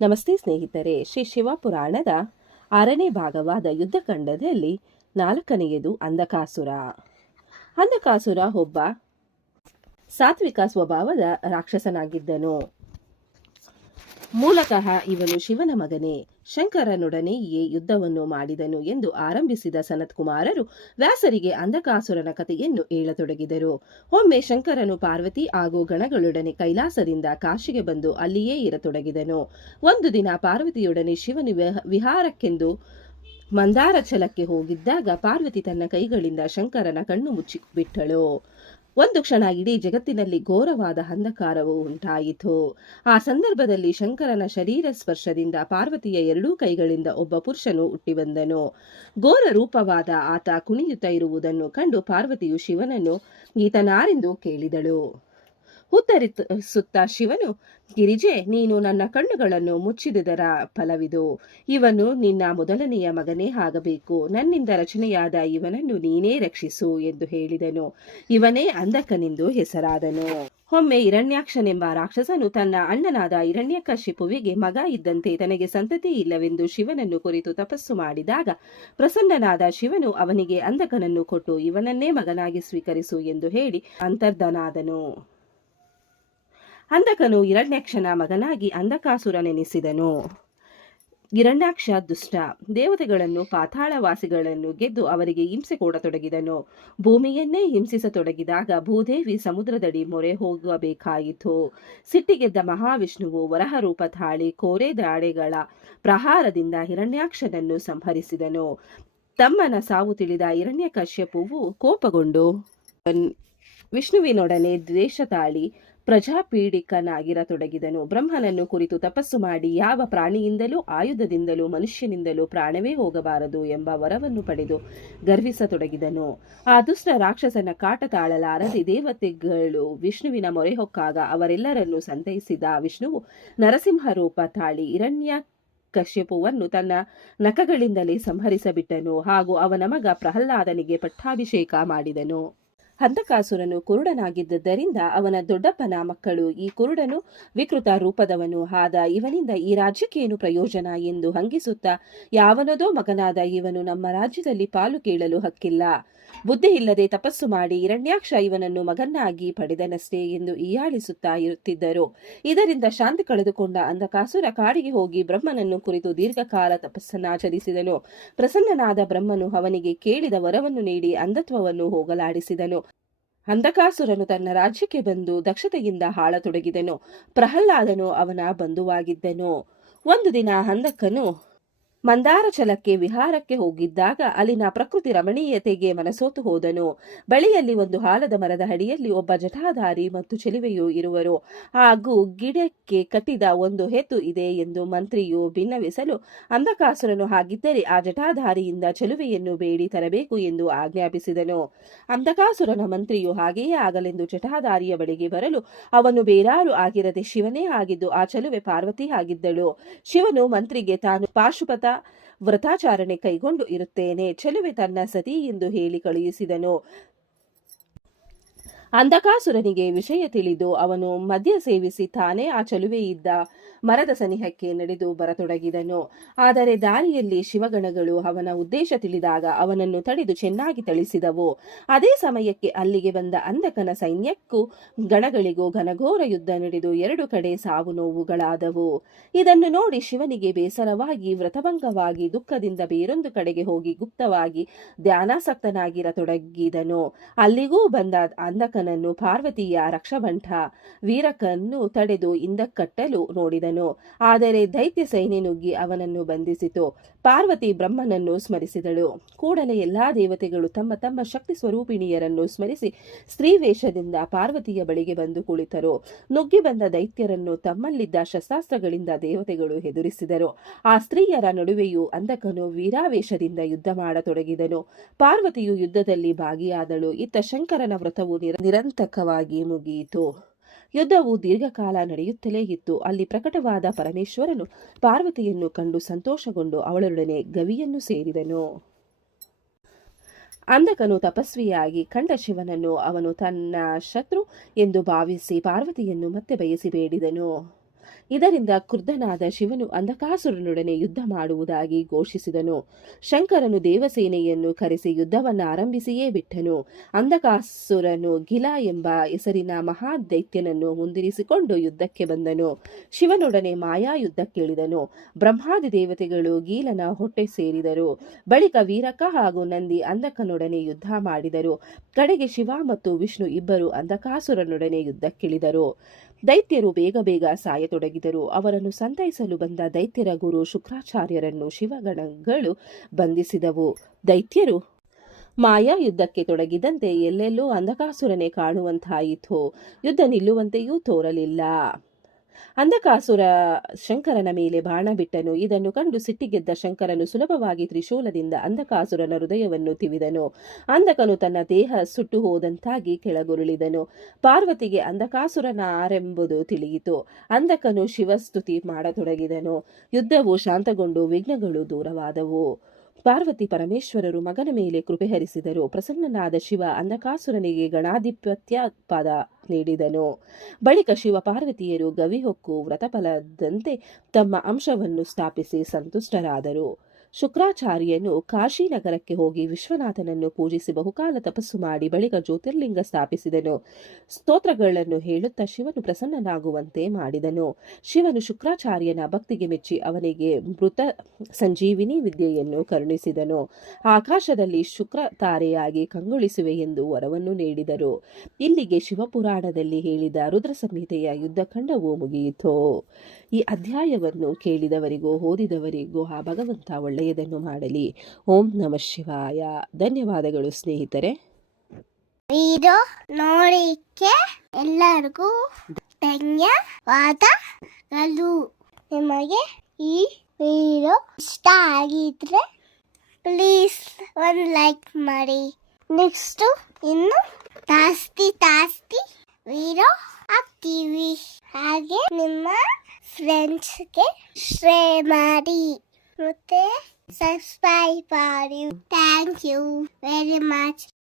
ನಮಸ್ತೆ ಸ್ನೇಹಿತರೆ. ಶ್ರೀ ಶಿವಪುರಾಣದ 6ನೇ ಭಾಗವಾದ ಯುದ್ಧಖಂಡದಲ್ಲಿ 4ನೆಯದು ಅಂಧಕಾಸುರ. ಅಂಧಕಾಸುರ ಒಬ್ಬ ಸಾತ್ವಿಕ ಸ್ವಭಾವದ ರಾಕ್ಷಸನಾಗಿದ್ದನು. ಮೂಲತಃ ಇವನು ಶಿವನ ಮಗನೇ, ಶಂಕರನೊಡನೆಯೇ ಯುದ್ಧವನ್ನು ಮಾಡಿದನು ಎಂದು ಆರಂಭಿಸಿದ ಸನತ್ ಕುಮಾರರು ವ್ಯಾಸರಿಗೆ ಅಂಧಕಾಸುರನ ಕಥೆಯನ್ನು ಹೇಳತೊಡಗಿದರು. ಒಮ್ಮೆ ಶಂಕರನು ಪಾರ್ವತಿ ಹಾಗೂ ಗಣಗಳೊಡನೆ ಕೈಲಾಸದಿಂದ ಕಾಶಿಗೆ ಬಂದು ಅಲ್ಲಿಯೇ ಇರತೊಡಗಿದನು. ಒಂದು ದಿನ ಪಾರ್ವತಿಯೊಡನೆ ಶಿವನು ವಿಹಾರಕ್ಕೆಂದು ಮಂದಾರಚಲಕ್ಕೆ ಹೋಗಿದ್ದಾಗ ಪಾರ್ವತಿ ತನ್ನ ಕೈಗಳಿಂದ ಶಂಕರನ ಕಣ್ಣು ಮುಚ್ಚಿಬಿಟ್ಟಳು. ಒಂದು ಕ್ಷಣ ಇಡೀ ಜಗತ್ತಿನಲ್ಲಿ ಘೋರವಾದ ಅಂಧಕಾರವು ಉಂಟಾಯಿತು. ಆ ಸಂದರ್ಭದಲ್ಲಿ ಶಂಕರನ ಶರೀರ ಸ್ಪರ್ಶದಿಂದ ಪಾರ್ವತಿಯ ಎರಡೂ ಕೈಗಳಿಂದ ಒಬ್ಬ ಪುರುಷನು ಹುಟ್ಟಿಬಂದನು. ಘೋರ ರೂಪವಾದ ಆತ ಕುಣಿಯುತ್ತಾ ಇರುವುದನ್ನು ಕಂಡು ಪಾರ್ವತಿಯು ಶಿವನನ್ನು ಈತನಾರೆಂದು ಕೇಳಿದಳು. ಉತ್ತರಿಸುತ್ತ ಶಿವನು, ಗಿರಿಜೆ, ನೀನು ನನ್ನ ಕಣ್ಣುಗಳನ್ನು ಮುಚ್ಚಿದುದರ ಫಲವಿದು. ಇವನು ನಿನ್ನ ಮೊದಲನೆಯ ಮಗನೇ ಆಗಬೇಕು. ನನ್ನಿಂದ ರಚನೆಯಾದ ಇವನನ್ನು ನೀನೇ ರಕ್ಷಿಸು ಎಂದು ಹೇಳಿದನು. ಇವನೇ ಅಂಧಕನೆಂದು ಹೆಸರಾದನು. ಒಮ್ಮೆ ಹಿರಣ್ಯಾಕ್ಷನೆಂಬ ರಾಕ್ಷಸನು ತನ್ನ ಅಣ್ಣನಾದ ಹಿರಣ್ಯಕಶಿಪುವಿಗೆ ಮಗ ಇದ್ದಂತೆ ತನಗೆ ಸಂತತಿ ಇಲ್ಲವೆಂದು ಶಿವನನ್ನು ಕುರಿತು ತಪಸ್ಸು ಮಾಡಿದಾಗ ಪ್ರಸನ್ನನಾದ ಶಿವನು ಅವನಿಗೆ ಅಂಧಕನನ್ನು ಕೊಟ್ಟು ಇವನನ್ನೇ ಮಗನಾಗಿ ಸ್ವೀಕರಿಸು ಎಂದು ಹೇಳಿ ಅಂತರ್ಧನಾದನು. ಅಂಧಕನು ಹಿರಣ್ಯಾಕ್ಷನ ಮಗನಾಗಿ ಅಂಧಕಾಸುರನೆನಿಸಿದನು. ಹಿರಣ್ಯಾಕ್ಷ ದುಷ್ಟ. ದೇವತೆಗಳನ್ನು ಪಾತಾಳವಾಸಿಗಳನ್ನು ಗೆದ್ದು ಅವರಿಗೆ ಹಿಂಸೆ ಕೊಡತೊಡಗಿದನು. ಭೂಮಿಯನ್ನೇ ಹಿಂಸಿಸತೊಡಗಿದಾಗ ಭೂದೇವಿ ಸಮುದ್ರದಡಿ ಮೊರೆ ಹೋಗಬೇಕಾಯಿತು. ಸಿಟ್ಟಿಗೆದ್ದ ಮಹಾವಿಷ್ಣುವು ವರಹ ರೂಪ ತಾಳಿ ಕೋರೆ ದಾಡೆಗಳ ಪ್ರಹಾರದಿಂದ ಹಿರಣ್ಯಾಕ್ಷನನ್ನು ಸಂಹರಿಸಿದನು. ತಮ್ಮನ ಸಾವು ತಿಳಿದ ಹಿರಣ್ಯಕಶ್ಯಪುವು ಕೋಪಗೊಂಡು ವಿಷ್ಣುವಿನೊಡನೆ ದ್ವೇಷ ತಾಳಿ ಪ್ರಜಾಪೀಡಿಕನಾಗಿರತೊಡಗಿದನು. ಬ್ರಹ್ಮನನ್ನು ಕುರಿತು ತಪಸ್ಸು ಮಾಡಿ ಯಾವ ಪ್ರಾಣಿಯಿಂದಲೂ ಆಯುಧದಿಂದಲೂ ಮನುಷ್ಯನಿಂದಲೂ ಪ್ರಾಣವೇ ಹೋಗಬಾರದು ಎಂಬ ವರವನ್ನು ಪಡೆದು ಗರ್ವಿಸತೊಡಗಿದನು. ಆ ದುಷ್ಟ ರಾಕ್ಷಸನ ಕಾಟ ತಾಳಲಾರದೆ ದೇವತೆಗಳು ವಿಷ್ಣುವಿನ ಮೊರೆ ಹೊಕ್ಕಾಗ ಅವರೆಲ್ಲರನ್ನೂ ಸಂತೈಸಿದ ವಿಷ್ಣುವು ನರಸಿಂಹ ರೂಪ ತಾಳಿ ಹಿರಣ್ಯಕಶ್ಯಪುವನ್ನು ತನ್ನ ನಖಗಳಿಂದಲೇ ಸಂಹರಿಸಿಬಿಟ್ಟನು ಹಾಗೂ ಅವನ ಮಗ ಪ್ರಹ್ಲಾದನಿಗೆ ಪಟ್ಟಾಭಿಷೇಕ ಮಾಡಿದನು. ಅಂಧಕಾಸುರನು ಕುರುಡನಾಗಿದ್ದರಿಂದ ಅವನ ದೊಡ್ಡಪ್ಪನ ಮಕ್ಕಳು, ಈ ಕುರುಡನು ವಿಕೃತ ರೂಪದವನು ಆದ ಇವನಿಂದ ಈ ರಾಜ್ಯಕ್ಕೇನು ಪ್ರಯೋಜನ ಎಂದು ಹಂಗಿಸುತ್ತಾ, ಯಾವನದೋ ಮಗನಾದ ಇವನು ನಮ್ಮ ರಾಜ್ಯದಲ್ಲಿ ಪಾಲು ಕೇಳಲು ಹಕ್ಕಿಲ್ಲ. ಬುದ್ಧಿ ಇಲ್ಲದೆ ತಪಸ್ಸು ಮಾಡಿ ಹಿರಣ್ಯಾಕ್ಷ ಇವನನ್ನು ಮಗನಾಗಿ ಪಡೆದನಷ್ಟೇ ಎಂದು ಹೀಯಾಳಿಸುತ್ತಾ ಇರುತ್ತಿದ್ದರು. ಇದರಿಂದ ಶಾಂತಿ ಕಳೆದುಕೊಂಡ ಅಂಧಕಾಸುರ ಕಾಡಿಗೆ ಹೋಗಿ ಬ್ರಹ್ಮನನ್ನು ಕುರಿತು ದೀರ್ಘಕಾಲ ತಪಸ್ಸನ್ನಾಚರಿಸಿದನು. ಪ್ರಸನ್ನನಾದ ಬ್ರಹ್ಮನು ಅವನಿಗೆ ಕೇಳಿದ ವರವನ್ನು ನೀಡಿ ಅಂಧತ್ವವನ್ನು ಹೋಗಲಾಡಿಸಿದನು. ಅಂಧಕಾಸುರನು ತನ್ನ ರಾಜ್ಯಕ್ಕೆ ಬಂದು ದಕ್ಷತೆಯಿಂದ ಆಳತೊಡಗಿದನು. ಪ್ರಹ್ಲಾದನು ಅವನ ಬಂಧುವಾಗಿದ್ದನು. ಒಂದು ದಿನ ಅಂಧಕನು ಮಂದಾರಚಲಕ್ಕೆ ವಿಹಾರಕ್ಕೆ ಹೋಗಿದ್ದಾಗ ಅಲ್ಲಿನ ಪ್ರಕೃತಿ ರಮಣೀಯತೆಗೆ ಮನಸೋತು ಹೋದನು. ಬಳಿಯಲ್ಲಿ ಒಂದು ಆಲದ ಮರದ ಅಡಿಯಲ್ಲಿ ಒಬ್ಬ ಜಟಾಧಾರಿ ಮತ್ತು ಚೆಲುವೆಯೂ ಇರುವರು ಹಾಗೂ ಗಿಡಕ್ಕೆ ಕಟ್ಟಿದ ಒಂದು ಹೆತ್ತು ಇದೆ ಎಂದು ಮಂತ್ರಿಯು ಭಿನ್ನವಿಸಲು, ಅಂಧಕಾಸುರನು ಹಾಗಿದ್ದರೆ ಆ ಜಟಾಧಾರಿಯಿಂದ ಚೆಲುವೆಯನ್ನು ಬೇಡಿ ತರಬೇಕು ಎಂದು ಆಜ್ಞಾಪಿಸಿದನು. ಅಂಧಕಾಸುರನ ಮಂತ್ರಿಯು ಹಾಗೆಯೇ ಆಗಲೆಂದು ಜಟಾಧಾರಿಯ ಬಳಿಗೆ ಬರಲು ಅವನು ಬೇರಾರು ಆಗಿರದೆ ಶಿವನೇ ಆಗಿದ್ದು ಆ ಚೆಲುವೆ ಪಾರ್ವತಿ ಆಗಿದ್ದಳು. ಶಿವನು ಮಂತ್ರಿಗೆ ತಾನು ಪಾಶುಪತ ವ್ರತಾಚಾರಣೆ ಕೈಗೊಂಡು ಇರುತ್ತೇನೆ, ಚೆಲುವೆ ತನ್ನ ಸತಿ ಎಂದು ಹೇಳಿ ಕಳುಹಿಸಿದನು. ಅಂಧಕಾಸುರನಿಗೆ ವಿಷಯ ತಿಳಿದು ಅವನು ಮದ್ಯ ಸೇವಿಸಿ ತಾನೇ ಆ ಚೆಲುವೆ ಇದ್ದ ಮರದ ಸನಿಹಕ್ಕೆ ನಡೆದು ಬರತೊಡಗಿದನು. ಆದರೆ ದಾರಿಯಲ್ಲಿ ಶಿವಗಣಗಳು ಅವನ ಉದ್ದೇಶ ತಿಳಿದಾಗ ಅವನನ್ನು ತಡೆದು ಚೆನ್ನಾಗಿ ಥಳಿಸಿದವು. ಅದೇ ಸಮಯಕ್ಕೆ ಅಲ್ಲಿಗೆ ಬಂದ ಅಂಧಕನ ಸೈನ್ಯಕ್ಕೂ ಗಣಗಳಿಗೂ ಘನಘೋರ ಯುದ್ಧ ನಡೆದು ಎರಡು ಕಡೆ ಸಾವು ನೋವುಗಳಾದವು. ಇದನ್ನು ನೋಡಿ ಶಿವನಿಗೆ ಬೇಸರವಾಗಿ ವ್ರತಭಂಗವಾಗಿ ದುಃಖದಿಂದ ಬೇರೊಂದು ಕಡೆಗೆ ಹೋಗಿ ಗುಪ್ತವಾಗಿ ಧ್ಯಾನಾಸಕ್ತನಾಗಿರತೊಡಗಿದನು. ಅಲ್ಲಿಗೂ ಬಂದ ಅಂಧಕನನ್ನು ಪಾರ್ವತಿಯ ರಕ್ಷಭಂಟ ವೀರಕನ್ನು ತಡೆದು ಹಿಂದಕ್ಕಟ್ಟಲು ನೋಡಿದನು. ಆದರೆ ದೈತ್ಯ ಸೈನ್ಯ ನುಗ್ಗಿ ಅವನನ್ನು ಬಂಧಿಸಿತು. ಪಾರ್ವತಿ ಬ್ರಹ್ಮನನ್ನು ಸ್ಮರಿಸಿದಳು. ಕೂಡಲೇ ಎಲ್ಲಾ ದೇವತೆಗಳು ತಮ್ಮ ತಮ್ಮ ಶಕ್ತಿ ಸ್ವರೂಪಿಣಿಯರನ್ನು ಸ್ಮರಿಸಿ ಸ್ತ್ರೀ ವೇಷದಿಂದ ಪಾರ್ವತಿಯ ಬಳಿಗೆ ಬಂದು ಕುಳಿತರು. ನುಗ್ಗಿ ಬಂದ ದೈತ್ಯರನ್ನು ತಮ್ಮಲ್ಲಿದ್ದ ಶಸ್ತ್ರಾಸ್ತ್ರಗಳಿಂದ ದೇವತೆಗಳು ಎದುರಿಸಿದರು. ಆ ಸ್ತ್ರೀಯರ ನಡುವೆಯೂ ಅಂಧಕನು ವೀರಾವೇಶದಿಂದ ಯುದ್ಧ ಮಾಡತೊಡಗಿದನು. ಪಾರ್ವತಿಯು ಯುದ್ಧದಲ್ಲಿ ಭಾಗಿಯಾದಳು. ಇತ್ತ ಶಂಕರನ ವ್ರತವು ನಿರಂತಕವಾಗಿ ಮುಗಿಯಿತು. ಯುದ್ಧವು ದೀರ್ಘಕಾಲ ನಡೆಯುತ್ತಲೇ ಇತ್ತು. ಅಲ್ಲಿ ಪ್ರಕಟವಾದ ಪರಮೇಶ್ವರನು ಪಾರ್ವತಿಯನ್ನು ಕಂಡು ಸಂತೋಷಗೊಂಡು ಅವಳೊಡನೆ ಗವಿಯನ್ನು ಸೇರಿದನು. ಅಂಧಕನು ತಪಸ್ವಿಯಾಗಿ ಕಂಡ ಶಿವನನ್ನು ಅವನು ತನ್ನ ಶತ್ರು ಎಂದು ಭಾವಿಸಿ ಪಾರ್ವತಿಯನ್ನು ಮತ್ತೆ ಬಯಸಿ ಬೇಡಿದನು. ಇದರಿಂದ ಕ್ರುದ್ಧನಾದ ಶಿವನು ಅಂಧಕಾಸುರನೊಡನೆ ಯುದ್ಧ ಮಾಡುವುದಾಗಿ ಘೋಷಿಸಿದನು. ಶಂಕರನು ದೇವಸೇನೆಯನ್ನು ಕರೆಸಿ ಯುದ್ಧವನ್ನು ಆರಂಭಿಸಿಯೇ ಬಿಟ್ಟನು. ಅಂಧಕಾಸುರನು ಗಿಲ ಎಂಬ ಹೆಸರಿನ ಮಹಾದೈತ್ಯನನ್ನು ಮುಂದಿರಿಸಿಕೊಂಡು ಯುದ್ಧಕ್ಕೆ ಬಂದನು. ಶಿವನೊಡನೆ ಮಾಯಾ ಯುದ್ಧಕ್ಕಿಳಿದನು. ಬ್ರಹ್ಮಾದಿ ದೇವತೆಗಳು ಗೀಲನ ಹೊಟ್ಟೆ ಸೇರಿದರು. ಬಳಿಕ ವೀರಕ ಹಾಗೂ ನಂದಿ ಅಂಧಕನೊಡನೆ ಯುದ್ಧ ಮಾಡಿದರು. ಕಡೆಗೆ ಶಿವ ಮತ್ತು ವಿಷ್ಣು ಇಬ್ಬರು ಅಂಧಕಾಸುರನೊಡನೆ ಯುದ್ಧಕ್ಕಿಳಿದರು. ದೈತ್ಯರು ಬೇಗ ಬೇಗ ಸಾಯತೊಡಗಿದರು. ಅವರನ್ನು ಸಂತೈಸಲು ಬಂದ ದೈತ್ಯರ ಗುರು ಶುಕ್ರಾಚಾರ್ಯರನ್ನು ಶಿವಗಣಗಳು ಬಂಧಿಸಿದವು. ದೈತ್ಯರು ಮಾಯಾ ಯುದ್ಧಕ್ಕೆ ತೊಡಗಿದಂತೆ ಎಲ್ಲೆಲ್ಲೂ ಅಂಧಕಾಸುರನೇ ಕಾಣುವಂತಾಯಿತು. ಯುದ್ಧ ನಿಲ್ಲುವಂತೆಯೂ ತೋರಲಿಲ್ಲ. ಅಂಧಕಾಸುರ ಶಂಕರನ ಮೇಲೆ ಬಾಣ ಬಿಟ್ಟನು. ಇದನ್ನು ಕಂಡು ಸಿಟ್ಟಿಗೆದ್ದ ಶಂಕರನು ಸುಲಭವಾಗಿ ತ್ರಿಶೂಲದಿಂದ ಅಂಧಕಾಸುರನ ಹೃದಯವನ್ನು ತಿವಿದನು. ಅಂಧಕನು ತನ್ನ ದೇಹ ಸುಟ್ಟು ಹೋದಂತಾಗಿ ಕೆಳಗುರುಳಿದನು. ಪಾರ್ವತಿಗೆ ಅಂಧಕಾಸುರನಾರೆಂಬುದು ತಿಳಿಯಿತು. ಅಂಧಕನು ಶಿವಸ್ತುತಿ ಮಾಡತೊಡಗಿದನು. ಯುದ್ಧವು ಶಾಂತಗೊಂಡು ವಿಘ್ನಗಳು ದೂರವಾದವು. ಪಾರ್ವತಿ ಪರಮೇಶ್ವರರು ಮಗನ ಮೇಲೆ ಕೃಪೆ ಹರಿಸಿದರು. ಪ್ರಸನ್ನನಾದ ಶಿವ ಅಂಧಕಾಸುರನಿಗೆ ಗಣಾಧಿಪತ್ಯ ಪದ ನೀಡಿದನು. ಬಳಿಕ ಶಿವ ಪಾರ್ವತಿಯರು ಗವಿಹೊಕ್ಕು ವ್ರತಫಲದಂತೆ ತಮ್ಮ ಅಂಶವನ್ನು ಸ್ಥಾಪಿಸಿ ಸಂತುಷ್ಟರಾದರು. ಶುಕ್ರಾಚಾರ್ಯನು ಕಾಶಿನಗರಕ್ಕೆ ಹೋಗಿ ವಿಶ್ವನಾಥನನ್ನು ಪೂಜಿಸಿ ಬಹುಕಾಲ ತಪಸ್ಸು ಮಾಡಿ ಬಳಿಕ ಜ್ಯೋತಿರ್ಲಿಂಗ ಸ್ಥಾಪಿಸಿದನು. ಸ್ತೋತ್ರಗಳನ್ನು ಹೇಳುತ್ತಾ ಶಿವನು ಪ್ರಸನ್ನನಾಗುವಂತೆ ಮಾಡಿದನು. ಶಿವನು ಶುಕ್ರಾಚಾರ್ಯನ ಭಕ್ತಿಗೆ ಮೆಚ್ಚಿ ಅವನಿಗೆ ಮೃತ ಸಂಜೀವಿನಿ ವಿದ್ಯೆಯನ್ನು ಕರುಣಿಸಿದನು. ಆಕಾಶದಲ್ಲಿ ಶುಕ್ರ ತಾರೆಯಾಗಿ ಕಂಗೊಳಿಸುವೆ ಎಂದು ವರವನ್ನು ನೀಡಿದರು. ಇಲ್ಲಿಗೆ ಶಿವಪುರಾಣದಲ್ಲಿ ಹೇಳಿದ ರುದ್ರ ಸಂಹಿತೆಯ ಯುದ್ಧಖಂಡವು ಮುಗಿಯಿತು. ಈ ಅಧ್ಯಾಯವನ್ನು ಕೇಳಿದವರಿಗೂ ಓದಿದವರಿಗೂ ಆ ಭಗವಂತ ಒಳ್ಳೆಯದನ್ನು ಮಾಡಲಿ. ಓಂ ನಮಃ ಶಿವಾಯ. ಧನ್ಯವಾದಗಳು ಸ್ನೇಹಿತರೆ. ವಿಡಿಯೋ ನೋಡಿಕ್ಕೆ ಎಲ್ಲರಿಗೂ ಧನ್ಯವಾದಗಳು. ನಿಮಗೆ ಈ ವಿಡಿಯೋ ಇಷ್ಟ ಆಗಿದ್ರೆ ಪ್ಲೀಸ್ ಒಂದು ಲೈಕ್ ಮಾಡಿ. ನೆಕ್ಸ್ಟ್ ಇನ್ನು ಜಾಸ್ತಿ ವಿಡಿಯೋ ಹಾಕ್ತೀವಿ. ಹಾಗೆ ನಿಮ್ಮ ಫ್ರೆಂಡ್ಸ್ಗೆ ಶೇರ್ ಮಾಡಿ ಮತ್ತೆ ಸಬ್ಸ್ಕ್ರೈಬ್ ಮಾಡಿ. Thank you very much.